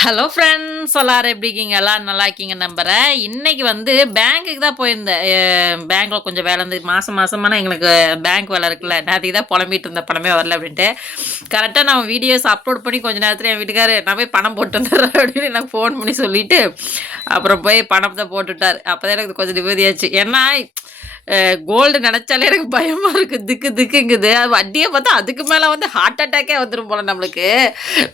Hello friends எல்லாரும் எப்படி இருக்கீங்க? எல்லாம் நல்லா இருக்கீங்க நம்புகிறேன் இன்றைக்கி வந்து பேங்க்குக்கு தான் போயிருந்தேன். பேங்க்கில் கொஞ்சம் வேலை இருந்து மாதம் மாதமான எங்களுக்கு பேங்க் வேலை இருக்குல்ல. நேரத்துக்கு தான் புலம்பிட்டு இருந்த. பணமே வரல அப்படின்ட்டு. கரெக்டாக நான் வீடியோஸ் அப்லோட் பண்ணி கொஞ்சம் நேரத்தில் என் வீட்டுக்காரு நான் போய் பணம் போட்டு வந்துடுறேன் அப்படின்னு எனக்கு ஃபோன் பண்ணி சொல்லிட்டு அப்புறம் போய் பணத்தை போட்டுவிட்டார் அப்போ தான் எனக்கு கொஞ்சம் நிம்மதியாச்சு ஏன்னா கோல்டு நினச்சாலே எனக்கு பயமாக இருக்குது திக்கு திக்குங்குது அது வட்டியை பார்த்தா அதுக்கு மேலே வந்து ஹார்ட் அட்டாக்கே வந்துடும் போல நம்மளுக்கு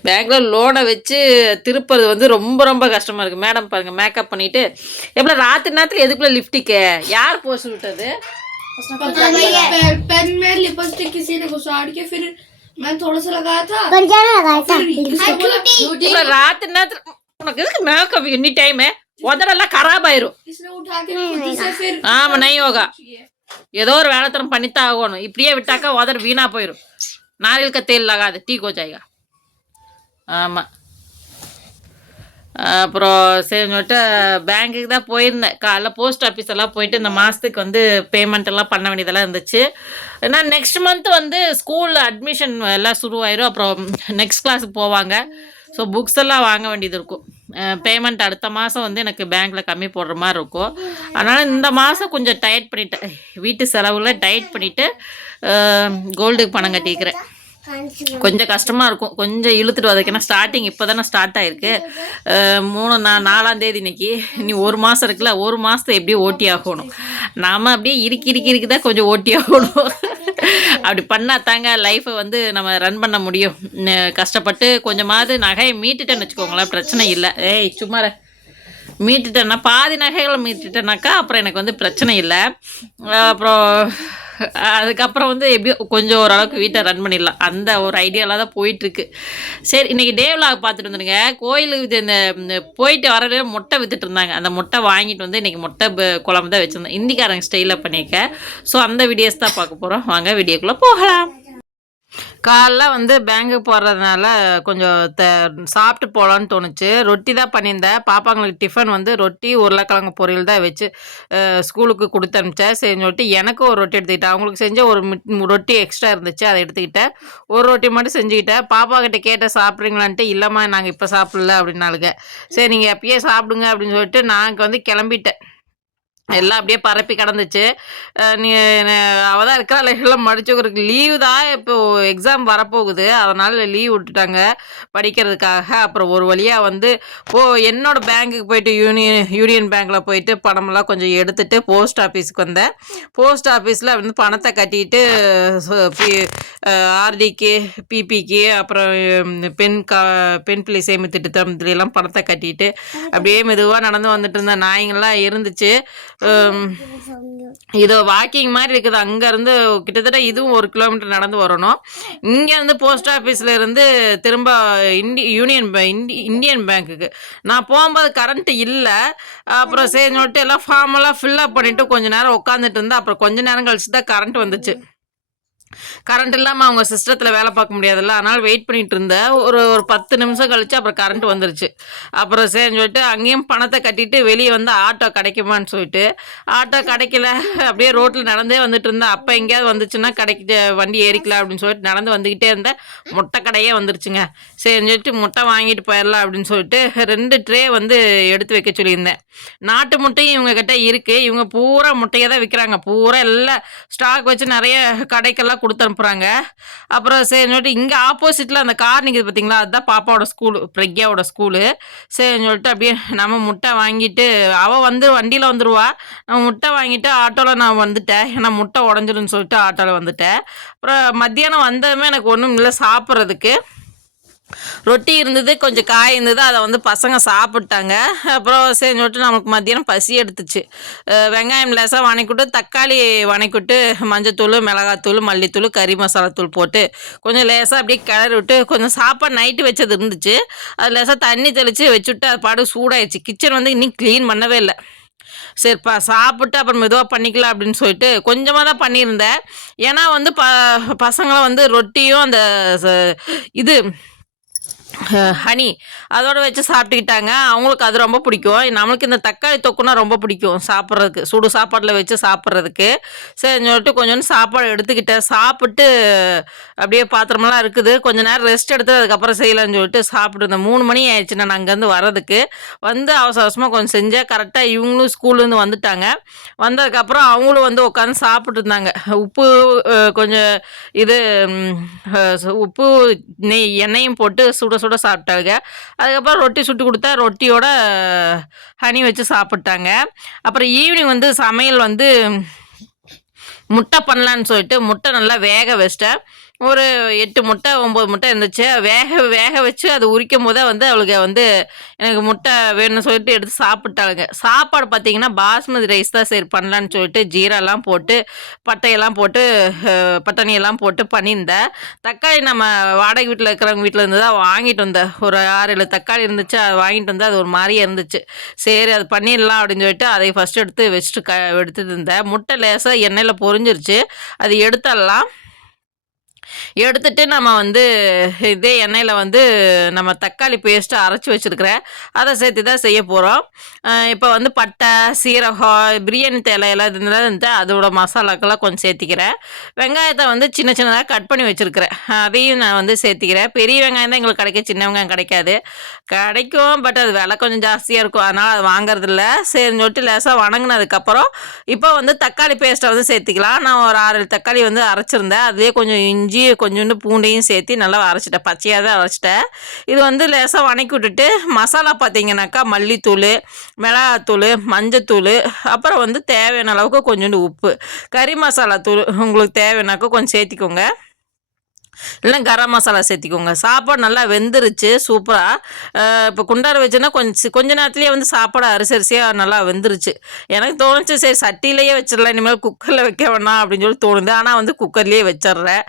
பேங்க்ல லோனை வச்சு திருப்புறது வந்து ரொம்ப ரொம்ப கஷ்டமாக இருக்குது மேடம் பாருங்கள் மேக்கப் பண்ணிவிட்டு எவ்வளோ ராத்திரி நேரத்தில் எதுக்குள்ளே லிஃப்டிக்கு யார் போஸ் விட்டது पता नहीं पे- पेन में लिपस्टिक किसी ने घुसाड़ के फिर मैं थोड़ा सा लगाया था पंजाना लगाया था फिर किसने बोला இவ்வளோ ராத்திரி நேரத்தில் உனக்கு எதுக்கு மேக்கப் எனி டைமு உதடெல்லாம் खराब ஆயிரும் किसने उठा के खुद से फिर ஆமாம் நை யோகா ஏதோ ஒரு வேலைத்தனம் பண்ணித்தான் ஆகணும் இப்படியே விட்டாக்கா உதடு வீணாக போயிடும் நாரியல் கத்தையில் லகாது டீ கோச்சாய்கா ஆமாம் அப்புறம் சரி சொல்லிட்டு பேங்க்குக்கு தான் போயிருந்தேன் காலைல போஸ்ட் ஆஃபீஸ் எல்லாம் போயிட்டு இந்த மாதத்துக்கு வந்து பேமெண்ட் எல்லாம் பண்ண வேண்டியதெல்லாம் இருந்துச்சு ஏன்னா நெக்ஸ்ட் மந்த் வந்து ஸ்கூலில் அட்மிஷன் எல்லாம் சுருவாயிரும் அப்புறம் நெக்ஸ்ட் கிளாஸுக்கு போவாங்க ஸோ புக்ஸ் எல்லாம் வாங்க வேண்டியது இருக்கும் பேமெண்ட் அடுத்த மாதம் வந்து எனக்கு பேங்க்கில் கம்மி போடுற மாதிரி இருக்கும். அதனால் இந்த மாதம் கொஞ்சம் டயட் பண்ணிட்டேன் வீட்டு செலவில் டயட் பண்ணிவிட்டு கோல்டுக்கு பணம் கட்டிக்கிறேன். கொஞ்சம் கஷ்டமாக இருக்கும். கொஞ்சம் இழுத்துட்டு வரதுக்குன்னா ஸ்டார்டிங் இப்போ தானே ஸ்டார்ட் ஆகிருக்கு மூணு நா நாலாம் தேதி இன்னைக்கு. இனி ஒரு மாதம் இருக்குல்ல ஒரு மாதத்தை எப்படியும் ஓட்டி ஆகணும். நாம் அப்படியே இறுக்கி இறுக்கி இறுக்கி தான் கொஞ்சம் ஓட்டி ஆகணும். அப்படி பண்ணால் தாங்க லைஃப்பை வந்து நம்ம ரன் பண்ண முடியும். கஷ்டப்பட்டு கொஞ்சமாவது நகையை மீட்டுட்டேன்னு வச்சுக்கோங்களேன் பிரச்சனை இல்லை. ஏய் சும்மா மீட்டுட்டேன்னா பாதி நகைகளை மீட்டுட்டேனாக்கா அப்புறம் எனக்கு வந்து பிரச்சனை இல்லை. அப்புறம் அதுக்கப்புறம் வந்து எப்படியோ கொஞ்சம் ஓரளவுக்கு வீட்டை ரன் பண்ணிடலாம். அந்த ஒரு ஐடியாவில் தான் போயிட்டுருக்கு. சரி இன்றைக்கி டே பார்த்துட்டு வந்துருங்க. கோயிலுக்கு இந்த போயிட்டு வர முட்டை வித்துட்டு இருந்தாங்க. அந்த முட்டை வாங்கிட்டு வந்து இன்றைக்கி முட்டை குழம்பு தான் வச்சுருந்தேன் இந்திக்காரங்க ஸ்டைலில் பண்ணியிருக்கேன் ஸோ அந்த வீடியோஸ் தான் பார்க்க போகிறோம் வாங்க வீடியோக்குள்ளே போகலாம். காலைல வந்து பேங்க்குக்கு போகிறதுனால கொஞ்சம் த சாப்பிட்டு போகலான்னு தோணுச்சு. ரொட்டி தான் பண்ணியிருந்தேன். பாப்பாங்களுக்கு டிஃபன் வந்து ரொட்டி உருளைக்கிழங்கு பொரியல் தான் வச்சு ஸ்கூலுக்கு கொடுத்து அனுப்பிச்சேன். சரின்னு சொல்லிட்டு எனக்கும் ஒரு ரொட்டி எடுத்துக்கிட்டேன். அவங்களுக்கு செஞ்ச ஒரு மிட்- ரொட்டி எக்ஸ்ட்ரா இருந்துச்சு. அதை எடுத்துக்கிட்டேன். ஒரு ரொட்டி மட்டும் செஞ்சுக்கிட்டேன். பாப்பா கிட்ட கேட்டேன் சாப்பிட்றீங்களான்ட்டு? இல்லைம்மா நாங்கள் இப்போ சாப்பிடல அப்படின்னாலுங்க சரி நீங்கள் எப்பயே சாப்பிடுங்க அப்படின்னு சொல்லிட்டு நாங்கள் வந்து கிளம்பிட்டேன். எல்லாம் அப்படியே பரப்பி கிடந்துச்சு. நீ அவள் தான் இருக்கிற எல்லாம் மடிச்சுக்கிறதுக்கு லீவு தான் இப்போ எக்ஸாம் வரப்போகுது. அதனால் லீவ் விட்டுட்டாங்க படிக்கிறதுக்காக. அப்புறம் ஒரு வழியாக வந்து ஓ என்னோட பேங்க்குக்கு போயிட்டு யூனியன் யூனியன் பேங்க்கில் போயிட்டு பணமெல்லாம் கொஞ்சம் எடுத்துட்டு போஸ்ட் ஆஃபீஸுக்கு வந்தேன். போஸ்ட் ஆஃபீஸில் வந்து பணத்தை கட்டிட்டு ஆர்டிக்கு பிபிக்கு அப்புறம் பெண் கா பெண் பிள்ளை சேமி திட்டத்தம் இதுலாம் பணத்தை கட்டிட்டு அப்படியே மெதுவாக நடந்து வந்துட்டு இருந்த நாய்ங்கள்லாம் இருந்துச்சு. இது வாக்கிங் மாதிரி இருக்குது. அங்கேருந்து கிட்டத்தட்ட இதுவும் ஒரு கிலோமீட்டர் நடந்து வரணும். இங்கேருந்து போஸ்ட் ஆஃபீஸில் இருந்து திரும்ப இண்டி யூனியன் பே- இண்டி இந்தியன் பேங்க்குக்கு நான் போகும்போது கரண்ட்டு இல்லை. அப்புறம் சரி சொல்லிட்டு எல்லாம் ஃபார்மெல்லாம் ஃபில்லப் பண்ணிவிட்டு கொஞ்ச நேரம் உட்காந்துட்டு இருந்தேன். அப்புறம் கொஞ்ச நேரம் கழிச்சு தான் கரண்ட் வந்துச்சு. கரண்ட் இல்லாமல் அவங்க சிஸ்டத்தில் வேலை பார்க்க முடியாதுல்ல. அதனால் வெயிட் பண்ணிட்டு இருந்தேன் ஒரு ஒரு பத்து நிமிஷம் கழிச்சு அப்புறம் கரண்ட் வந்துருச்சு. அப்புறம் சரின்னு சொல்லிட்டு அங்கேயும் பணத்தை கட்டிட்டு வெளியே வந்து ஆட்டோ கிடைக்குமான்னு சொல்லிட்டு ஆட்டோ கிடைக்கல. அப்படியே ரோட்டில் நடந்தே வந்துட்டு இருந்தேன். அப்போ எங்கேயாவது வந்துச்சுன்னா கிடைக்க வண்டி ஏறிக்கலாம் அப்படின்னு சொல்லிட்டு நடந்து வந்துக்கிட்டே இருந்தேன். முட்டை கடையே வந்துருச்சுங்க. சரின்னு சொல்லிட்டு முட்டை வாங்கிட்டு போயிடலாம் அப்படின்னு சொல்லிட்டு ரெண்டு ட்ரே வந்து எடுத்து வைக்க சொல்லியிருந்தேன். நாட்டு முட்டையும் இவங்க கிட்ட இருக்குது இவங்க பூரா முட்டையை தான் விற்கிறாங்க. பூரா எல்லாம் ஸ்டாக் வச்சு நிறைய கடைக்கெல்லாம் கொடுத்து அனுப்புகிறாங்க அப்புறம் சரின்னு சொல்லிட்டு இங்கே ஆப்போசிட்டில் அந்த கார் நிற்கிது பார்த்தீங்களா அதுதான் பாப்பாவோட ஸ்கூலு பிரக்யாவோட ஸ்கூலு சரின்னு சொல்லிட்டு அப்படியே நம்ம முட்டை வாங்கிட்டு அவள் வந்து வண்டியில் வந்துடுவா நம்ம முட்டை வாங்கிட்டு ஆட்டோவில் நான் வந்துட்டேன். ஏன்னா முட்டை உடஞ்சிருன்னு சொல்லிட்டு ஆட்டோவில் வந்துட்டேன். அப்புறம் மத்தியானம் வந்ததுமே எனக்கு ஒன்றும் இல்லை சாப்பிட்றதுக்கு. ரொட்டி இருந்தது கொஞ்சம் காய் இருந்தது அதை வந்து பசங்க சாப்பிட்டாங்க. அப்புறம் சரி சொல்லிட்டு நமக்கு மத்தியானம் பசி எடுத்துச்சு. வெங்காயம் லேசாக வணக்கிட்டு தக்காளி வணக்கிட்டு மஞ்சத்தூள் மிளகாத்தூள் மல்லித்தூள் கறி மசாலாத்தூள் போட்டு கொஞ்சம் லேசாக அப்படியே கிளறி விட்டு கொஞ்சம் சாப்பாடு நைட்டு வச்சது இருந்துச்சு. அது லேசாக தண்ணி தெளித்து வச்சுட்டு அது பாடு சூடாயிடுச்சு. கிச்சன் வந்து இன்னும் க்ளீன் பண்ணவே இல்லை. சரிப்பா சாப்பிட்டு அப்புறம் மெதுவாக பண்ணிக்கலாம் அப்படின்னு சொல்லிட்டு கொஞ்சமாக தான் பண்ணியிருந்தேன். ஏன்னா வந்து ப பசங்களாம் வந்து ரொட்டியும் அந்த ச- இது ஹனி அதோட வச்சு சாப்பிட்டுக்கிட்டாங்க. அவங்களுக்கு அது ரொம்ப பிடிக்கும். நம்மளுக்கு இந்த தக்காளி தொக்குனா ரொம்ப பிடிக்கும் சாப்பிட்றதுக்கு. சுடு சாப்பாட்டில் வச்சு சாப்பிட்றதுக்கு. சரி சொல்லிட்டு கொஞ்சோண்டு சாப்பாடு எடுத்துக்கிட்டேன். சாப்பிட்டு அப்படியே பாத்திரமெல்லாம் இருக்குது. கொஞ்ச நேரம் ரெஸ்ட் எடுத்து அதுக்கப்புறம் செய்யலாம்னு சொல்லிட்டு சாப்பிட்டுருந்தேன் மூணு மணி ஆயிடுச்சு நான் அங்கேருந்து வரதுக்கு வந்து அவசர அவசரமாக கொஞ்சம் செஞ்சால் கரெக்டாக இவங்களும் ஸ்கூல்லேருந்து வந்துட்டாங்க. வந்ததுக்கப்புறம் அவங்களும் வந்து உட்காந்து சாப்பிட்டு இருந்தாங்க. உப்பு கொஞ்சம் இது உப்பு நெய் எண்ணெயும் போட்டு சுட சுட சாப்பிட்டாங்க. அதுக்கப்புறம் ரொட்டி சுட்டு கொடுத்தா ரொட்டியோட ஹனி வச்சு சாப்பிட்டாங்க. அப்புறம் ஈவினிங் வந்து சமையல் வந்து முட்டை பண்ணலான்னு சொல்லிட்டு முட்டை நல்லா வேக வச்சிட்டேன். ஒரு எட்டு முட்டை ஒம்பது முட்டை இருந்துச்சு. வேக வேக வச்சு அதை உரிக்கும் போதே வந்து அவளுக்கு வந்து எனக்கு முட்டை வேணும்னு சொல்லிட்டு எடுத்து சாப்பிட்டாளுங்க. சாப்பாடு பார்த்தீங்கன்னா பாஸ்மதி ரைஸ் தான் சரி பண்ணலான்னு சொல்லிட்டு ஜீராலாம் போட்டு பட்டையெல்லாம் போட்டு பட்டணியெல்லாம் பட்டாணியெல்லாம் போட்டு பண்ணியிருந்தேன். தக்காளி நம்ம வாடகை வீட்டில் இருக்கிறவங்க வீட்டில் இருந்து தான் வாங்கிட்டு வந்தேன் ஒரு ஆறு ஏழு தக்காளி இருந்துச்சு. அதை வாங்கிட்டு வந்து அது ஒரு மாதிரியே இருந்துச்சு. சரி அது பண்ணிடலாம் அப்படின்னு சொல்லிட்டு அதை ஃபஸ்ட்டு எடுத்து வச்சுட்டு க எடுத்துட்டு இருந்தேன். முட்டை லேசாக எண்ணெயில் பொரிஞ்சிருச்சு. அது எடுத்துடலாம். எடுத்துட்டு நம்ம வந்து இதே எண்ணெயில் வந்து நம்ம தக்காளி பேஸ்ட்டு அரைச்சி வச்சுருக்கிறேன் அதை சேர்த்து தான் செய்ய போகிறோம் இப்போ வந்து பட்டை சீரகம் பிரியாணி தேலையெல்லாம் இருந்தால் இருந்து அதோட மசாலாக்கெல்லாம் கொஞ்சம் சேர்த்திக்கிறேன். வெங்காயத்தை வந்து சின்ன சின்னதாக கட் பண்ணி வச்சுருக்கிறேன். அதையும் நான் வந்து சேர்த்திக்கிறேன். பெரிய வெங்காயம் தான் எங்களுக்கு கிடைக்கும் சின்ன வெங்காயம் கிடைக்காது. கிடைக்கும் பட் அது விலை கொஞ்சம் ஜாஸ்தியாக இருக்கும். அதனால் அது வாங்குறதில்ல. சரின்னு சொல்லிட்டு லேசாக வணங்கினதுக்கப்புறம் இப்போ வந்து தக்காளி பேஸ்ட்டை வந்து சேர்த்திக்கலாம். நான் ஒரு ஆறு தக்காளி வந்து அரைச்சிருந்தேன். அதுலேயே கொஞ்சம் இஞ்சி கொஞ்சோண்டு பூண்டையும் சேர்த்து நல்லா அரைச்சிட்டேன். பச்சையாக தான் அரைச்சிட்டேன். இது வந்து லேசாக வணக்கி விட்டுட்டு மசாலா பார்த்தீங்கன்னாக்கா மல்லித்தூள் மிளகாத்தூள் மஞ்சத்தூள் அப்புறம் வந்து தேவையான அளவுக்கு கொஞ்சோண்டு உப்பு. கறி மசாலா தூள் உங்களுக்கு தேவைன்னாக்கா கொஞ்சம் சேர்த்திக்கோங்க. இல்லை கரம் மசாலா சேர்த்திக்கோங்க. சாப்பாடு நல்லா வெந்துருச்சு சூப்பராக இப்போ குண்டார வச்சுன்னா கொஞ்சம் சி- கொஞ்ச நேரத்துலேயே வந்து சாப்பாடு அரிசி அரிசியாக நல்லா வெந்துருச்சு. எனக்கு தோணுச்சு சரி சட்டியிலேயே வச்சிடலாம் இனிமேல் குக்கரில் வைக்க வேணாம் அப்படின்னு சொல்லி தோணுது. ஆனால் வந்து குக்கர்லேயே வச்சிடுறேன்.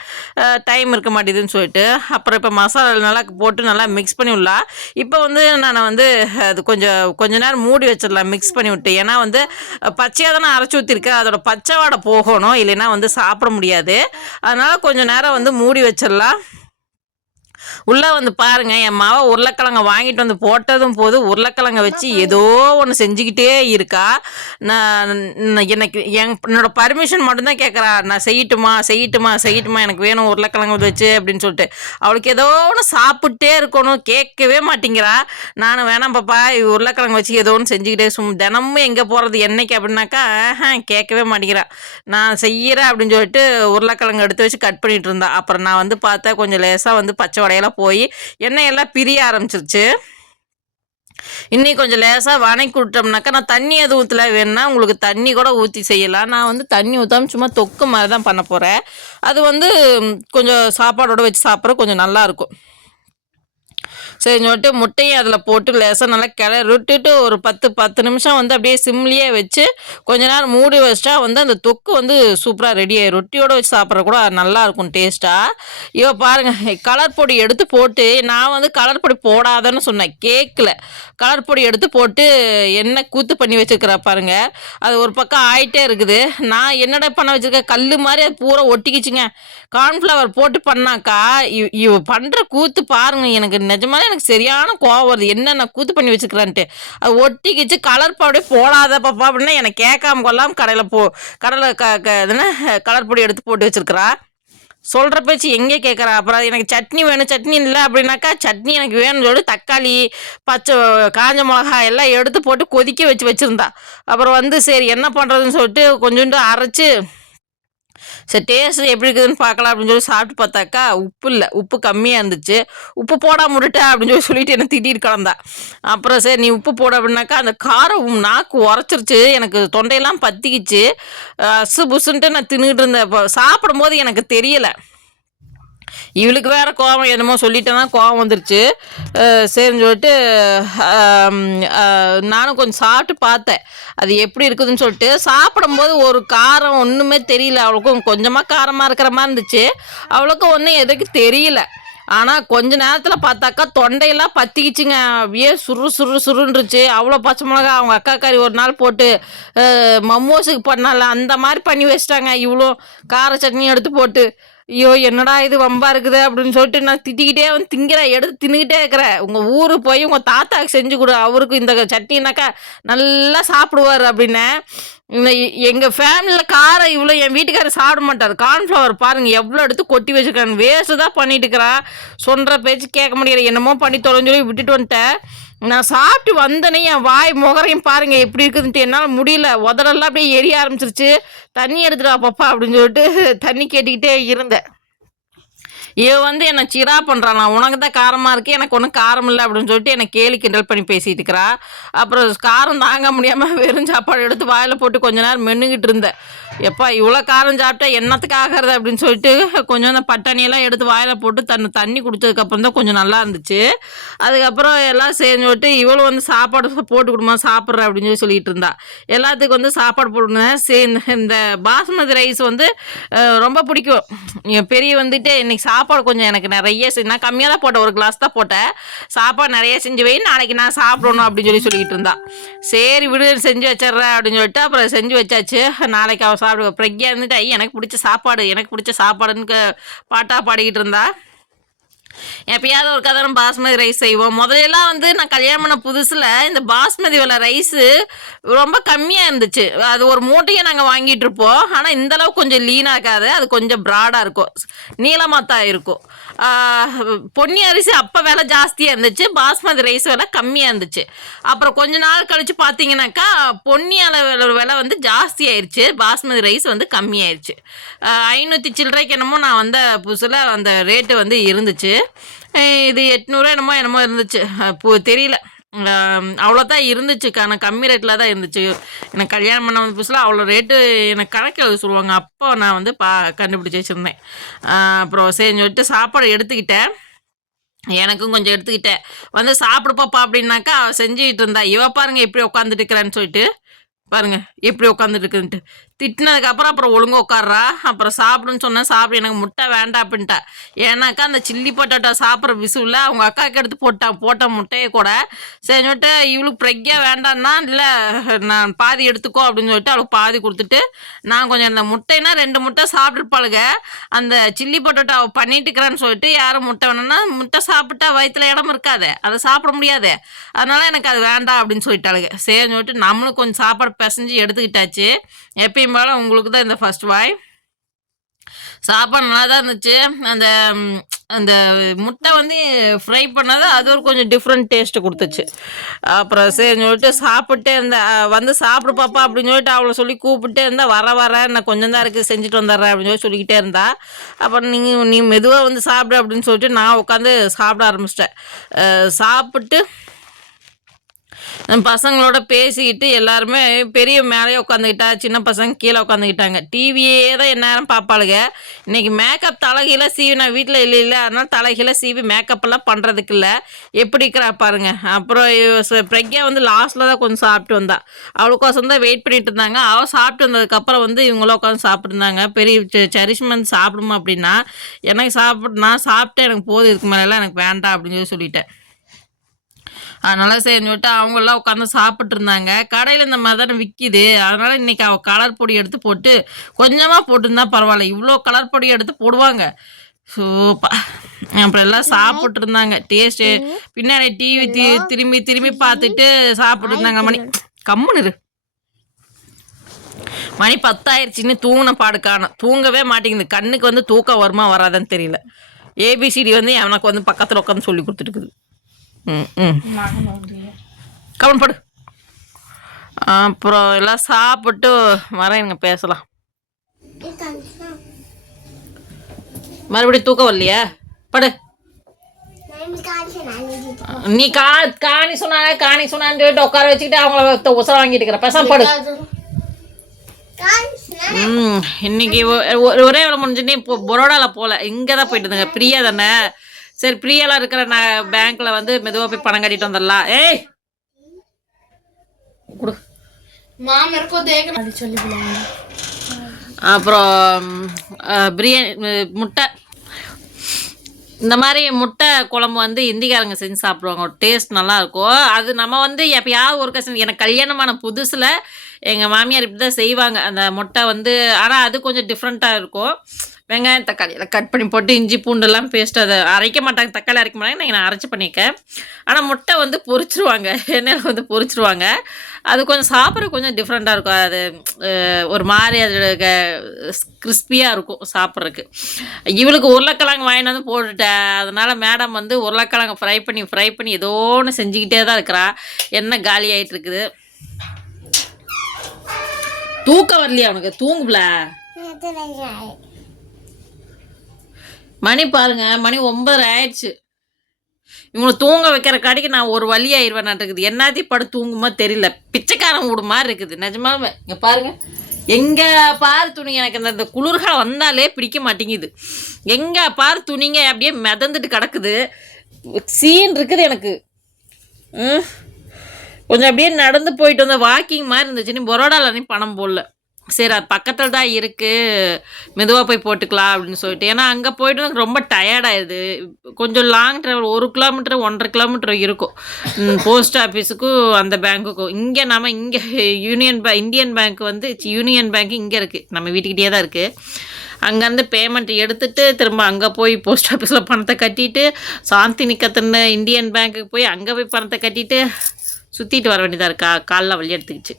டைம் இருக்க மாட்டேதுன்னு சொல்லிட்டு. அப்புறம் இப்போ மசாலா நல்லா போட்டு நல்லா மிக்ஸ் பண்ணி விடலாம். இப்போ வந்து நான் வந்து அது கொஞ்சம் கொஞ்ச நேரம் மூடி வச்சிடலாம் மிக்ஸ் பண்ணி விட்டு. ஏன்னா வந்து பச்சையாக தானே அரைச்சி ஊற்றிருக்கேன் அதோட பச்சை வாடை போகணும். இல்லைன்னா வந்து சாப்பிட முடியாது. அதனால் கொஞ்சம் நேரம் வந்து மூடி வச்சு வச்சிடலாம் உள்ளே வந்து பாருங்க என் மாவை உருளைக்கிழங்க வாங்கிட்டு வந்து போட்டதும் போது உருளைக்கிழங்க வச்சு ஏதோ ஒன்று செஞ்சுக்கிட்டே இருக்கா. நான் எனக்கு என் என்னோட பர்மிஷன் மட்டும்தான் கேட்குறா நான் செய்யட்டுமா செய்யட்டுமா செய்யட்டுமா எனக்கு வேணும் உருளைக்கிழங்கு வச்சு அப்படின்னு சொல்லிட்டு. அவளுக்கு ஏதோ ஒன்று சாப்பிட்டே இருக்கணும் கேட்கவே மாட்டேங்கிறா. நான் வேணாம் பாப்பா உருளைக்கிழங்கு வச்சு ஏதோ ஒன்று செஞ்சுக்கிட்டே சும் தினமும் எங்கே போகிறது என்னைக்கு அப்படின்னாக்கா கேட்கவே மாட்டேங்கிறா. நான் செய்கிறேன் அப்படின்னு சொல்லிட்டு உருளைக்கிழங்கு எடுத்து வச்சு கட் பண்ணிட்டு இருந்தா. அப்புறம் நான் வந்து பார்த்தா கொஞ்சம் லேசாக வந்து பச்சை வடையெல்லாம் போய் எண்ணெய் எல்லாம் பிரிய ஆரம்பிச்சிருச்சு. இன்னும் கொஞ்சம் லேசாக வணக்கி விட்டோம்னாக்கா நான் தண்ணி எதுவும் ஊற்றல வேணும்னா உங்களுக்கு தண்ணி கூட ஊற்றி செய்யலாம். நான் வந்து தண்ணி ஊற்றாம சும்மா தொக்கு மாதிரி தான் பண்ண போகிறேன் அது வந்து கொஞ்சம் சாப்பாடோட வச்சு சாப்பிட்ற கொஞ்சம் நல்லாயிருக்கும் சரி சொல்லிட்டு முட்டையும் அதில் போட்டு லேசாக நல்லா கிளறி விட்டுட்டு ஒரு பத்து பத்து நிமிஷம் வந்து அப்படியே சிம்லேயே வச்சு கொஞ்ச நேரம் மூடி வச்சிட்டா வந்து அந்த தொக்கு வந்து சூப்பராக ரெடி ஆயிடும் ரொட்டியோட வச்சு சாப்பிட்ற கூட நல்லாயிருக்கும் டேஸ்ட்டாக இவ பாருங்க கலர் பொடி எடுத்து போட்டு நான் வந்து கலர் பொடி போடாதன்னு சொன்னேன். கேக்கில். கலர் பொடி எடுத்து போட்டு என்ன கூத்து பண்ணி வச்சிருக்கிறா பாருங்கள் அது ஒரு பக்கம் ஆயிட்டே இருக்குது. நான் என்னடா பண்ண வச்சுருக்கேன் கல் மாதிரி அது பூரா ஒட்டிக்கிச்சுங்க. கார்ன்ஃப்ளவர் போட்டு பண்ணாக்கா இவ் இவ பண்ணுற கூத்து பாருங்க எனக்கு நிஜமான எனக்கு சரியான கோவம் வருது. என்னென்ன கூத்து பண்ணி வச்சுக்கிறான்ட்டு. அது ஒட்டிக்கிச்சு கலர் பொடி போடாத பாப்பா அப்படின்னா எனக்கு கேட்காம கொள்ளாம கடையில் போ கடையில் க க கலர் பொடி எடுத்து போட்டு வச்சிருக்கிறா. சொல்கிற பேச்சு எங்கே கேட்குறா? அப்புறம் எனக்கு சட்னி வேணும் சட்னி இல்லை அப்படின்னாக்கா சட்னி எனக்கு வேணும்னு சொல்லி தக்காளி பச்சை காஞ்ச மிளகா எல்லாம் எடுத்து போட்டு கொதிக்க வச்சு வச்சுருந்தா. அப்புறம் வந்து சரி என்ன பண்ணுறதுன்னு சொல்லிட்டு கொஞ்சோண்டு அரைச்சி சரி டேஸ்ட் எப்படி இருக்குதுன்னு பார்க்கலாம் அப்படின்னு சொல்லி சாப்பிட்டு பார்த்தாக்கா உப்பு இல்லை. உப்பு கம்மியாக இருந்துச்சு. உப்பு போடாம விட்டுட்டேன் அப்படின்னு சொல்லி சொல்லிட்டு என்ன திட்டிட்டு கிடந்தா. அப்புறம் சரி நீ உப்பு போட அப்படின்னாக்கா அந்த காரம் நாக்கு உரைச்சிருச்சு. எனக்கு தொண்டையெல்லாம் பத்திக்கிச்சு. அசு புசுன்ட்டு நான் தின்னுட்டு இருந்தேன். இப்போ சாப்பிடும்போது எனக்கு தெரியலை. இவளுக்கு வேறு கோவம் என்னமோ சொல்லிட்டேன்னா கோவம் வந்துருச்சு. சரின்னு சொல்லிட்டு நானும் கொஞ்சம் சாப்பிட்டு பார்த்தேன். அது எப்படி இருக்குதுன்னு சொல்லிட்டு சாப்பிடும்போது ஒரு காரம் ஒன்றுமே தெரியல. அவளுக்கும் கொஞ்சமாக காரமாக இருக்கிற மாதிரி இருந்துச்சு. அவளுக்கும் ஒன்றும் எதுக்கு தெரியல. ஆனால் கொஞ்ச நேரத்தில் பார்த்தாக்கா தொண்டையெல்லாம் பத்திக்கிச்சுங்க. அப்படியே சுரு சுரு சுருன்றுச்சு. அவ்வளோ பச்சை மிளகா அவங்க அக்கா கறி ஒரு நாள் போட்டு மமோஸுக்கு மம்மோஸுக்கு பண்ணால. அந்த மாதிரி பண்ணி வச்சிட்டாங்க. இவ்வளோ கார சட்னி எடுத்து போட்டு. ஐயோ என்னடா இது வம்பா இருக்குது அப்படின்னு சொல்லிட்டு நான் திட்டிக்கிட்டே வந்து திங்கிறேன் எடுத்து தின்னுக்கிட்டே இருக்கிறேன் உங்கள் ஊருக்கு போய் உங்கள் தாத்தாக்கு செஞ்சு கொடு. அவருக்கு இந்த சட்னினாக்கா நல்லா சாப்பிடுவார் அப்படின்னு. இந்த எங்கள் ஃபேமிலியில் காரம் இவ்வளோ என் வீட்டுக்காரர் சாப்பிட மாட்டார். கார்ன்ஃப்ளவர் பாருங்கள் எவ்வளோ எடுத்து கொட்டி வச்சுருக்காங்க வேஸ்ட்டு தான் பண்ணிட்டு இருக்கிறான் சொல்கிற பேச்சு கேட்க முடியல. என்னமோ பண்ணி தொலைஞ்சு சொல்லி விட்டுட்டு வந்துட்டேன். நான் சாப்பிட்டு வந்தனே என் வாய் முகரையும் பாருங்கள் எப்படி இருக்குதுன்ட்டு என்னால் முடியல. உதடெல்லாம் அப்படியே எரிய ஆரம்பிச்சிருச்சு. தண்ணி எடுத்துடா வா பாப்பா அப்படின்னு சொல்லிட்டு தண்ணி கேட்டுக்கிட்டே இருந்தேன். இவன் வந்து என்னை சிரா பண்ணுறான் உனக்கு தான் காரமாக இருக்கு எனக்கு ஒன்றும் காரம் இல்லை அப்படின்னு சொல்லிட்டு என்னை கேலி கிண்டல் பண்ணி பேசிகிட்டு இருக்கிறா. அப்புறம் காரம் தாங்க முடியாமல் வெறும் சாப்பாடு எடுத்து வாயில் போட்டு கொஞ்ச நேரம் மென்னுக்கிட்டு இருந்தேன். எப்பா இவ்வளோ காரம் சாப்பிட்டா என்னத்துக்கு ஆகிறது அப்படின்னு சொல்லிட்டு கொஞ்சம் அந்த பட்டாணியெல்லாம் எடுத்து வாயில் போட்டு தண்ணி தண்ணி குடித்ததுக்கப்புறம் தான் கொஞ்சம் நல்லா இருந்துச்சு. அதுக்கப்புறம் எல்லாம் செஞ்சு விட்டு இவ்வளோ வந்து சாப்பாடு போட்டு கொடுமா சாப்பிட்ற அப்படின்னு சொல்லி சொல்லிட்டு இருந்தா. எல்லாத்துக்கும் வந்து சாப்பாடு போட்டுருந்தேன் சே இந்த- பாஸ்மதி ரைஸ் வந்து ரொம்ப பிடிக்கும். என் பெரிய வந்துட்டு இன்னைக்கு சாப்பாடு கொஞ்சம் எனக்கு நிறைய செஞ்சு நான் கம்மியாக தான் போட்டேன். ஒரு கிளாஸ் தான் போட்டேன். சாப்பாடு நிறைய செஞ்சு வை நாளைக்கு நான் சாப்பிடணும் அப்படின்னு சொல்லி சொல்லிக்கிட்டு இருந்தா. சரி விடு செஞ்சு வச்சிடுறேன் அப்படின்னு சொல்லிட்டு அப்புறம் செஞ்சு வச்சாச்சு. நாளைக்கு அவன் சாப்பிடுவா பிரக்யா இருந்துட்டு ஐ எனக்கு பிடிச்ச சாப்பாடு எனக்கு பிடிச்ச சாப்பாடுன்னு பாட்டாக பாடிக்கிட்டு இருந்தா? எப்பயாவது ஒரு கதை நம்ம பாஸ்மதி ரைஸ் செய்வோம். முதல்லலாம் வந்து நான் கல்யாணம் பண்ண புதுசில் இந்த பாஸ்மதி வில ரைஸு ரொம்ப கம்மியாக இருந்துச்சு. அது ஒரு மூட்டையை நாங்கள் வாங்கிட்டு இருப்போம். ஆனால் இந்த அளவுக்கு கொஞ்சம் லீனாக இருக்காது அது கொஞ்சம் ப்ராடாக இருக்கும். நீளமாக தான் இருக்கும். பொன்னி அரிசி அப்போ விலை ஜாஸ்தியாக இருந்துச்சு. பாஸ்மதி ரைஸ் விலை கம்மியாக இருந்துச்சு. அப்புறம் கொஞ்ச நாள் கழித்து பார்த்தீங்கன்னாக்கா பொன்னி அளவு விலை வந்து ஜாஸ்தி ஆயிடுச்சு பாஸ்மதி ரைஸ் வந்து கம்மியாயிருச்சு. ஐநூற்றி சில்லறைக்கு என்னமோ நான் வந்த புதுசில் அந்த ரேட்டு வந்து இருந்துச்சு. இது எட்நூறுவா என்னமோ என்னமோ இருந்துச்சு. தெரியல. அவ்வளோதான் இருந்துச்சு ஆனால் கம்மி ரேட்டில் தான் இருந்துச்சு. எனக்கு கல்யாணம் பண்ண வந்த புதுசில் அவ்வளோ ரேட்டு எனக்கு கணக்கு எழுத சொல்லுவாங்க. அப்போ நான் வந்து பா கண்டுபிடிச்சி வச்சுருந்தேன். அப்புறம் செஞ்சு சொல்லிட்டு சாப்பாடு எடுத்துக்கிட்டேன். எனக்கும் கொஞ்சம் எடுத்துக்கிட்டேன். வந்து சாப்பிடு பாப்பா அப்படின்னாக்கா அவள் செஞ்சுக்கிட்டு இருந்தா. இவ பாருங்க எப்படி உட்காந்துட்டு இருக்கிறான்னு சொல்லிட்டு. பாருங்க எப்படி உட்காந்துட்டு இருக்குன்ட்டு. திட்டினதுக்கப்புறம் அப்புறம் ஒழுங்காக ஒழுங்கா அப்புறம் சாப்பிடுன்னு சொன்னேன் சாப்பிடு எனக்கு முட்டை வேண்டாம் அப்படின்ட்டா. ஏன்னாக்கா அந்த சில்லி பொட்டாட்டோ சாப்பிட்ற விசுவில் அவங்க அக்காவுக்கு எடுத்து போட்டான் போட்ட முட்டையை கூட. சரி சொல்லிட்டு இவளுக்கு பிரக்யா வேண்டான்னா இல்லை நான் பாதி எடுத்துக்கோ அப்படின்னு சொல்லிட்டு அவளுக்கு பாதி கொடுத்துட்டு நான் கொஞ்சம் அந்த முட்டைனா ரெண்டு முட்டை சாப்பிட்ருப்பாளுங்க அந்த சில்லி பொட்டோட்டோ அவள் பண்ணிட்டு இருக்கிறான்னு சொல்லிட்டு யாரும் முட்டை வேணும்னா முட்டை சாப்பிட்டா வயிற்றுல இடம் இருக்காது. அதை சாப்பிட முடியாது. அதனால எனக்கு அது வேண்டாம் அப்படின்னு சொல்லிட்டாளுங்க. சரின்னு சொல்லிட்டு நம்மளும் கொஞ்சம் சாப்பாடு பிசைஞ்சு எடுத்துக்கிட்டாச்சு. எப்பயும் போல உங்களுக்கு தான் இந்த ஃபர்ஸ்ட் வாய். சாப்பாடு நல்லா தான் இருந்துச்சு. அந்த அந்த முட்டை வந்து ஃப்ரை பண்ணது அது ஒரு கொஞ்சம் டிஃப்ரெண்ட் டேஸ்ட்டு கொடுத்துச்சு. அப்புறம் சரி சொல்லிட்டு சாப்பிட்டே இருந்தேன் வந்து சாப்பிடு பாப்பா அப்படின்னு சொல்லிட்டு அவளை சொல்லி கூப்பிட்டே இருந்தா வர வர நான் கொஞ்சம் தான் இருக்குது செஞ்சுட்டு வந்துடுறேன் அப்படின்னு சொல்லி சொல்லிக்கிட்டே இருந்தா. அப்புறம் நீங்கள் நீ மெதுவாக வந்து சாப்பிடு அப்படின்னு சொல்லிட்டு நான் உட்காந்து சாப்பிட ஆரம்பிச்சிட்டேன். சாப்பிட்டு பசங்களோட பேசிக்கிட்டு எல்லாருமே பெரிய மேலேயே உட்காந்துக்கிட்டா சின்ன பசங்க கீழே உட்காந்துக்கிட்டாங்க. டிவியே தான் எந்நேரம் பார்ப்பாளுங்க இன்னைக்கு மேக்கப் தலைகீழ சீவி நான் வீட்டில் இல்லை இல்லை. அதனால் தலைகீழ சீவி மேக்கப்பெல்லாம் பண்ணுறதுக்கு இல்லை. எப்படி இருக்கிறா பாருங்க. அப்புறம் பிரக்யா வந்து லாஸ்ட்டில் தான் கொஞ்சம் சாப்பிட்டு வந்தா. அவளுக்கோசம் தான் வெயிட் பண்ணிட்டு இருந்தாங்க. அவள் சாப்பிட்டு வந்ததுக்கப்புறம் வந்து இவங்களும் உட்காந்து சாப்பிட்ருந்தாங்க பெரிய சரிஷ்மன் சாப்பிடுமா அப்படின்னா எனக்கு சாப்பிட்டு நான் சாப்பிட்டேன் எனக்கு போதும் இதுக்கு மேலே எனக்கு வேண்டாம் அப்படின்னு சொல்லி சொல்லிட்டேன். அதனால சரின்னு சொல்லிட்டு அவங்களாம் உட்காந்து சாப்பிட்டு இருந்தாங்க கடையில் இந்த மாதிரி தானே விற்கிது அதனால இன்னைக்கு அவள் கலர் பொடி எடுத்து போட்டு கொஞ்சமாக போட்டிருந்தா பரவாயில்ல. இவ்வளோ கலர் பொடி எடுத்து போடுவாங்க. சூப்பா. அப்புறம் எல்லாம் சாப்பிட்டு இருந்தாங்க டேஸ்ட்டு பின்னாடி டிவி தி திரும்பி திரும்பி பார்த்துட்டு சாப்பிட்டு இருந்தாங்க மணி கம்முன்னு. மணி பத்தாயிருச்சுன்னு தூங்கின பாடு காணும். தூங்கவே மாட்டேங்குது. கண்ணுக்கு வந்து தூக்கம் வருமா வராதான்னு தெரியல. ஏபிசிடி வந்து எனக்கு வந்து பக்கத்தில் உட்காந்து சொல்லி கொடுத்துட்டு இருக்குது. கவனம் படு அப்புறம் எல்லாம் சாப்பிட்டு வரேங்க பேசலாம். மறுபடியும் தூக்கம் வரலையா? படு. நீ கா காணி சொன்னாலே காணி சொன்னான்னு சொல்லிட்டு உட்கார வச்சுக்கிட்டு அவங்கள உசரம் வாங்கிட்டு இருக்கிற. பேசாம படு. ம் இன்னைக்கு ஒ- ஒ- ஒரே வேலை முடிஞ்சுன்னு இப்போ பரோடாவில் போகல இங்கே தான் போயிட்டு இருந்தேங்க. பிரியா தானே? சரி பிரியெல்லாம் இருக்கிற நான் பேங்க்ல வந்து மெதுவாக போய் பணம் கட்டிட்டு வந்துடலாம் ஏய்! அப்புறம் பிரியாணி முட்டை. இந்த மாதிரி முட்டை குழம்பு வந்து இந்திக்காரங்க செஞ்சு சாப்பிடுவாங்க. டேஸ்ட் நல்லாயிருக்கும். அது நம்ம வந்து எப்பயாவது ஒரு கஷ்டம் எனக்கு கல்யாணமான புதுசில் எங்கள் மாமியார் இப்படி தான் செய்வாங்க. அந்த முட்டை வந்து ஆனால் அது கொஞ்சம் டிஃப்ரெண்ட்டாக இருக்கும். வெங்காயம் தக்காளி எல்லாம் கட் பண்ணி போட்டு இஞ்சி பூண்டெல்லாம் பேஸ்ட் அதை அரைக்க மாட்டாங்க. தக்காளி அரைக்க மாட்டாங்க. நான் நான் அரைச்சி பண்ணியிருக்கேன் ஆனால் முட்டை வந்து பொறிச்சிருவாங்க எண்ணெயில் வந்து பொறிச்சிருவாங்க அது கொஞ்சம் சாப்பிட்ற கொஞ்சம் டிஃப்ரெண்ட்டாக இருக்கும். அது ஒரு மாதிரி அது கிறிஸ்பியாக இருக்கும் சாப்பிட்றதுக்கு. இவளுக்கு உருளைக்கிழங்கு வாங்கிட்டு வந்து போட்டுட்டேன். அதனால் மேடம் வந்து உருளைக்கிழங்கு ஃப்ரை பண்ணி ஃப்ரை பண்ணி ஏதோ ஒன்று செஞ்சுக்கிட்டே தான் இருக்கிறா. என்ன காலி இருக்குது. தூக்கம் வரலையா உனக்கு? தூங்குல மணி பாருங்க மணி ஒன்பதரை ஆயிடுச்சு. இவங்களை தூங்க வைக்கிற கடைக்கு நான் ஒரு வழி ஆயிடுவேன் இருக்குது என்னத்தையும் படு தூங்குமா தெரியல. பிச்சைக்காரன் வீடு மாதிரி இருக்குது. நிஜமாவே. இங்கே பாருங்க. எங்க பாரு துணி எனக்கு இந்த- இந்த குளிர்காலம் வந்தாலே பிடிக்க மாட்டேங்குது. எங்க பாரு துணிங்க அப்படியே மிதந்துட்டு கிடக்குது. சீன் இருக்குது எனக்கு. கொஞ்சம் அப்படியே நடந்து போயிட்டு வந்த வாக்கிங் மாதிரி இருந்துச்சு. நீ பரோடாவில் பணம் போடல. சரி அது பக்கத்தில் தான் இருக்குது மெதுவாக போய் போட்டுக்கலாம் அப்படின்னு சொல்லிட்டு. ஏன்னா அங்கே போயிட்டு எனக்கு ரொம்ப டயர்டாயிடுது கொஞ்சம் லாங் ட்ராவல் ஒரு கிலோமீட்டர் ஒன்றரை கிலோமீட்டர் இருக்கும். போஸ்ட் ஆஃபீஸுக்கும் அந்த பேங்க்குக்கும் இங்கே நம்ம இங்கே யூனியன் பே இந்தியன் பேங்க் வந்து யூனியன் பேங்க் இங்கே இருக்குது நம்ம வீட்டுக்கிட்டே தான் இருக்குது அங்கேருந்து பேமெண்ட் எடுத்துகிட்டு திரும்ப அங்கே போய் போஸ்ட் ஆஃபீஸில் பணத்தை கட்டிட்டு சாந்தி நிக்கத்துன்னு இந்தியன் பேங்க்குக்கு போய் அங்கே போய் பணத்தை கட்டிட்டு சுற்றிட்டு வர வேண்டியதாக இருக்கா? காலில் வழி எடுத்துக்கிச்சு.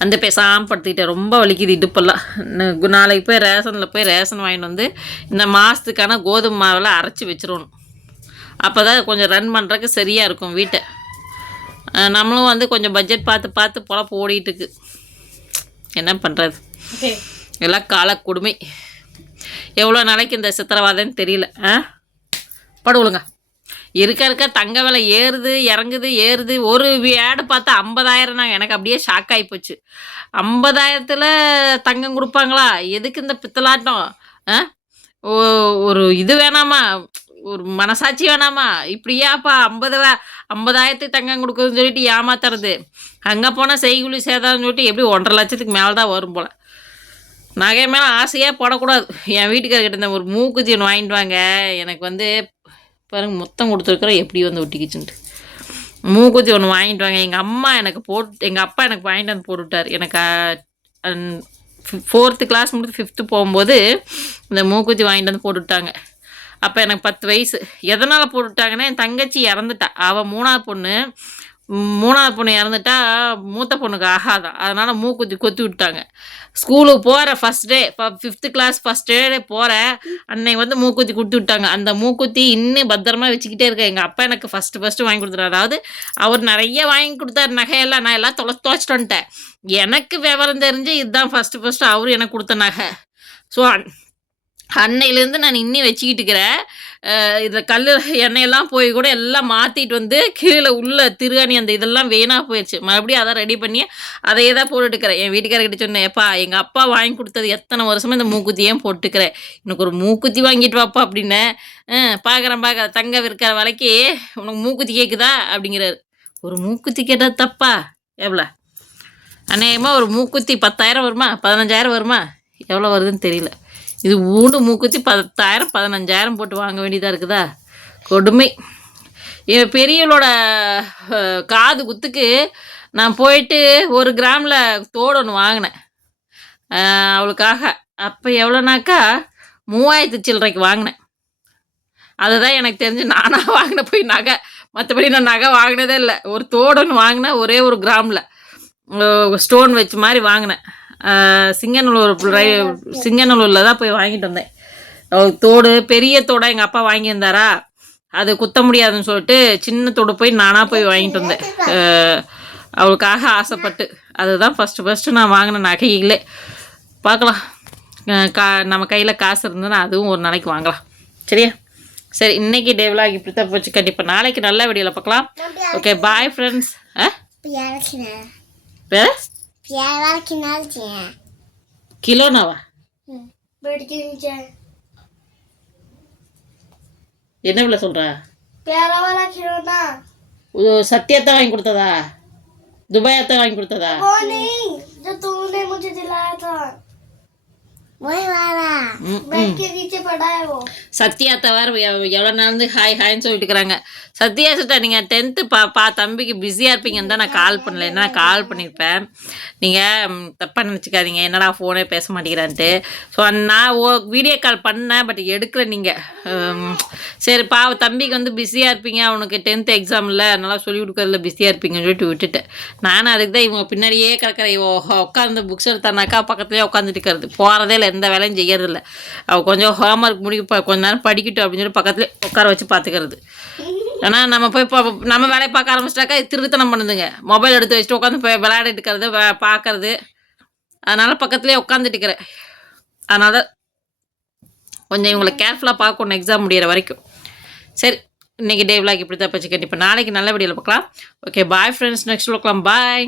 வந்து பேசாமல் படுத்துக்கிட்டேன் ரொம்ப வலிக்குது இடுப்பெல்லாம். நாளைக்கு போய் ரேஷனில் போய் ரேஷன் வாங்கிட்டு வந்து இந்த மாதத்துக்கான கோதுமை மாவெல்லாம் அரைச்சி வச்சிடணும் அப்போ தான் கொஞ்சம் ரன் பண்ணுறதுக்கு சரியாக இருக்கும் வீட்டை. நம்மளும் வந்து கொஞ்சம் பட்ஜெட் பார்த்து பார்த்து பொழப்பு ஓடிட்டு இருக்கு என்ன பண்ணுறது எல்லாம் கால கொடுமை. எவ்வளோ நாளைக்கு இந்த சித்திரவாதம்னு தெரியல ஆ? படுவலுங்க இருக்க இருக்க தங்க விலை ஏறுது இறங்குது ஏறுது. ஒரு ஆடு பார்த்தா ஐம்பதாயிரம் நாங்கள் எனக்கு அப்படியே ஷாக் ஆகி போச்சு. ஐம்பதாயிரத்தில் தங்கம் கொடுப்பாங்களா? எதுக்கு இந்த பித்தலாட்டம்? ஆ? ஓ- ஒரு இது வேணாமா? ஒரு மனசாட்சி வேணாமா? இப்படியாப்பா ஐம்பது ஐம்பதாயிரத்துக்கு தங்கம் கொடுக்குதுன்னு சொல்லிட்டு ஏமாத்துறது. அங்கே போனால் செய்குழி சேதாரம்னு சொல்லிட்டு எப்படி ஒன்றரை லட்சத்துக்கு மேலே தான் வரும் போல். நகை மேலே ஆசையாக போடக்கூடாது. என் வீட்டுக்காரர்கிட்ட இந்த ஒரு மூக்குஜின் வாங்கிட்டு வாங்க. எனக்கு வந்து பாருங்க மொத்தம் கொடுத்துருக்குறோம் எப்படி வந்து ஒட்டிக்கிச்சுன்ட்டு. மூக்குத்தி ஒன்று வாங்கிட்டு வாங்க. எங்கள் அம்மா எனக்கு போட்டு எங்கள் அப்பா எனக்கு வாங்கிட்டு வந்து போட்டு விட்டார் எனக்கு ஃபோர்த்து கிளாஸ் முடித்து ஃபிஃப்த்து போகும்போது இந்த மூக்குத்தி வாங்கிட்டு வந்து போட்டுவிட்டாங்க. அப்போ எனக்கு பத்து வயசு. எதனால் போட்டுவிட்டாங்கன்னா என் தங்கச்சி இறந்துட்டா. அவள் மூணாவது பொண்ணு. மூணாவது பொண்ணு இறந்துட்டா மூத்த பொண்ணுக்கு ஆகாதான் அதனால் மூக்குத்தி கொத்தி விட்டாங்க. ஸ்கூலுக்கு போகிற first day fifth class first day போகிற அன்னைக்கு வந்து மூக்குத்தி கொடுத்து விட்டாங்க. அந்த மூக்குத்தி இன்னும் பத்திரமா வச்சுக்கிட்டே இருக்கேன் எங்கள் அப்பா எனக்கு ஃபஸ்ட்டு ஃபஸ்ட்டு வாங்கி கொடுத்துரு அதாவது அவர் நிறைய வாங்கி கொடுத்தாரு. நகையெல்லாம் நான் எல்லாம் தொலை துவச்சிட்டு வந்துட்டேன். எனக்கு விவரம் தெரிஞ்சு இதுதான் ஃபஸ்ட்டு ஃபஸ்ட்டு அவர் எனக்கு கொடுத்த நகை. ஸோ அன்னையிலேருந்து நான் இன்னி வச்சுக்கிட்டு இருக்கிறேன் இதில் கல் எண்ணெயெல்லாம் போய் கூட எல்லாம் மாற்றிட்டு வந்து கீழே உள்ள திருகாணி அந்த இதெல்லாம் வீணாக போயிடுச்சு மறுபடியும் அதை ரெடி பண்ணி அதையே தான் போட்டுட்டுக்கிறேன். என் வீட்டுக்காரர்கிட்ட சொன்னேன் எப்பா எங்கள் அப்பா வாங்கி கொடுத்தது எத்தனை வருஷமாக இந்த மூக்குத்தியே போட்டுக்கிறேன் எனக்கு ஒரு மூக்குத்தி வாங்கிட்டு வாப்பா அப்படின்னேன் பார்க்குறேன் பார்க்குறேன் தங்க விற்கிற விலைக்கு உனக்கு மூக்குத்தி கேட்குதா அப்படிங்கிறாரு. ஒரு மூக்குத்தி கேட்டால் தப்பா? எவ்வளோ? அநேகமாக ஒரு மூக்குத்தி பத்தாயிரம் வருமா? பதினஞ்சாயிரம் வருமா? எவ்வளோ வருதுன்னு தெரியல. இது ஊண்டு மூக்குத்தி பத்தாயிரம் பதினஞ்சாயிரம் போட்டு வாங்க வேண்டியதாக இருக்குதா? கொடுமை. என் பெரியவளோட காது குத்துக்கு நான் போயிட்டு ஒரு கிராமில் தோடு ஒன்று வாங்கினேன். அவளுக்காக. அப்போ எவ்வளோனாக்கா? மூவாயிரத்து சில்லறைக்கு வாங்கினேன். அதுதான் எனக்கு தெரிஞ்சு நானாக வாங்கின போய் நகை. மற்றபடி நான் நகை வாங்கினதே இல்லை. ஒரு தோடு ஒன்று வாங்கினேன் ஒரே ஒரு கிராமில். ஸ்டோன் வச்ச மாதிரி வாங்கினேன். சிங்கநல்லூர் சிங்கநல்லூரில் தான் போய் வாங்கிட்டு வந்தேன். தோடு பெரிய தோடை எங்கள் அப்பா வாங்கியிருந்தாரா? அது குத்த முடியாதுன்னு சொல்லிட்டு சின்ன தோடு போய் நானாக போய் வாங்கிட்டு வந்தேன். அவளுக்காக ஆசைப்பட்டு. அதுதான் ஃபஸ்ட்டு ஃபஸ்ட்டு நான் வாங்கின நகைகளே பார்க்கலாம். கா நம்ம கையில் காசு இருந்ததுன்னா அதுவும் ஒரு நாளைக்கு வாங்கலாம். சரியா? சரி இன்னைக்கு டேவ்லாக் இப்படி தான் போச்சு. கண்டிப்பாக நாளைக்கு நல்ல வீடியோவில் பார்க்கலாம். ஓகே பாய் ஃப்ரெண்ட்ஸ் ஆ? வேற கிலோனாவா बेड के नीचे என்ன விலை சொல்கிறா प्यारा वाला खिलौना சத்தியத்தை வாங்கி கொடுத்ததா துபாயத்தை வாங்கி கொடுத்ததா वो नहीं जो तूने मुझे दिलाया था சத்யா தவிர எவ்வளோ நாள் ஹாய் ஹாய்ன்னு சொல்லிட்டு இருக்கிறாங்க. சத்யா சிஸ்டர் நீங்கள் டென்த்து பா பா தம்பிக்கு பிஸியாக இருப்பீங்கன்னு தான் நான் கால் பண்ணல. என்ன கால் பண்ணியிருப்பேன் நீங்கள் தப்பாக நினச்சிக்காதீங்க. என்னடா ஃபோனே பேச மாட்டேங்கிறான்ட்டு. ஸோ நான் ஓ வீடியோ கால் பண்ணேன் பட் எடுக்கல நீங்கள் சரி பா தம்பிக்கு வந்து பிஸியாக இருப்பீங்க. அவனுக்கு டென்த்து எக்ஸாமில் நல்லா சொல்லி கொடுக்கறதுல பிஸியாக இருப்பீங்கன்னு சொல்லிட்டு விட்டுட்டேன். நானும் அதுக்கு தான் இவங்க பின்னாடியே கிடக்கிற இவ உட்காந்து புக்ஸ் எடுத்தானாக்கா பக்கத்துலேயே உட்காந்துட்டு இருக்கிறது. போகிறதே இல்லை. எந்த வேலையும் செய்யறதில்ல. அவள் கொஞ்சம் ஹோம்ஒர்க் முடிக்க கொஞ்ச நேரம் படிக்கட்டும் அப்படின்னு சொல்லி பக்கத்துலேயே உட்கார வச்சு பார்த்துக்கிறது ஆனால் நம்ம போய் பா நம்ம வேலையை பார்க்க ஆரம்பிச்சிட்டாக்கா திருத்தனம் பண்ணுதுங்க. மொபைல் எடுத்து வச்சுட்டு உட்காந்து போய் விளையாடிட்டு இருக்கிறது பார்க்கறது அதனால் பக்கத்துலேயே உட்காந்துட்டு இருக்கிறேன் அதனால் கொஞ்சம் இவங்களை கேர்ஃபுல்லாக பார்க்கணும் எக்ஸாம் முடியிற வரைக்கும். சரி இன்றைக்கி டே விளாக் இப்படி தான் போச்சு. கண்டிப்பாக நாளைக்கு நல்ல வீடியோவில் பார்க்கலாம் ஓகே பாய் ஃப்ரெண்ட்ஸ் நெக்ஸ்ட் பார்க்கலாம் பாய்